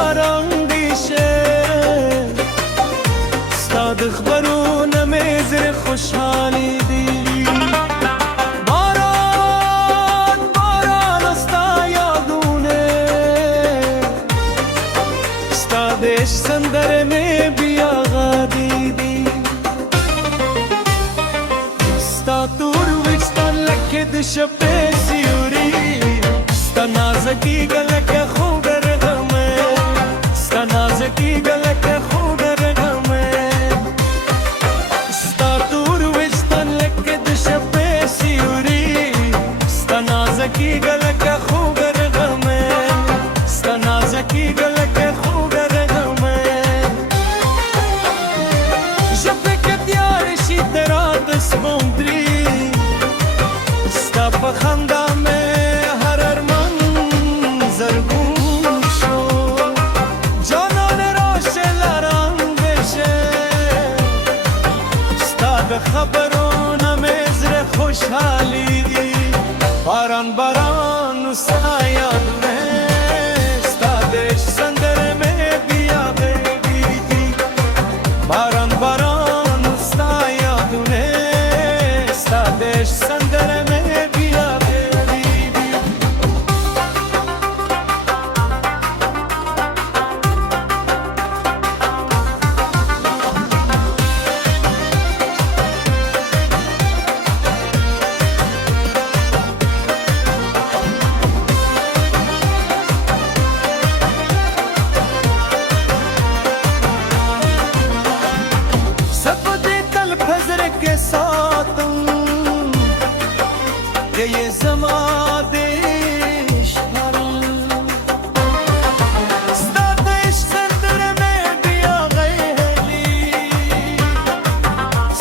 یاران دیشه ستاد خبرونه میزر خوشحالی دی باران باران استا یادونه ستادش سندر می بیا غادی دی ستا تور وچتان لکه دش پیسیوری ستا نازکی گلک خوب رغمه ستا نازکی گلک خوب رغمه ستا تور وچتان لکه دش پیسیوری ستا نازکی گلک خوب رغمه ستا نازکی گلک خوب رغمه جبکت یارشی ترات سمندری ستا پخنده خبرونه مزر خوشحالی باران باران ستا یادونه ستا دش سندر می بیا بیدی باران باران ستا یادونه ستا دش سندر می بیا بیدی के साथ ये ज़मा देश देश संदर में दिया गई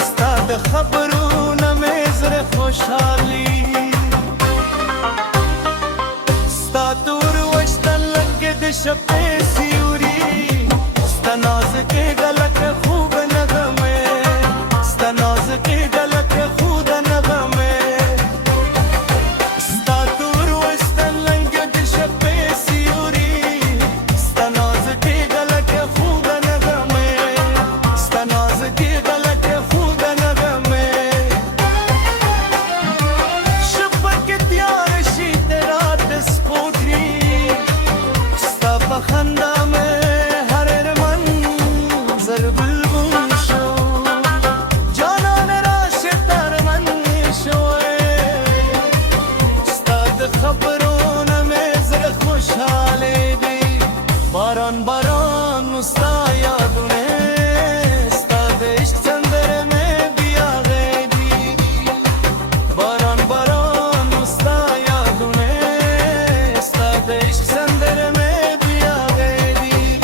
स्ताद खबरों न मेज़र खुशहाली स्तादूर वश्तन लगे दिश पे सियूरी स्तनाज के गलत खूब नगमे नाज के गलत खुद नगमे स्ता दूर वस्तन लंग दिश पे सियूरी स्ता नाज के गलत खुद नगमे स्ता नाज के गलत खुद नगमे शब्क त्यार शी तेरा तस्पोत्री स्ता पखंदा में हर मन जरब خبرونه مزر خوشحالی دی باران باران استا یادونه ستا دش سندر می بیا غیدی باران باران استا یادونه ستا دش سندر می بیا غیدی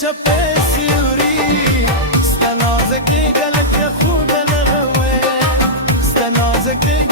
شپه سیوری ستنازکی گلک خود نغمه ستنازکی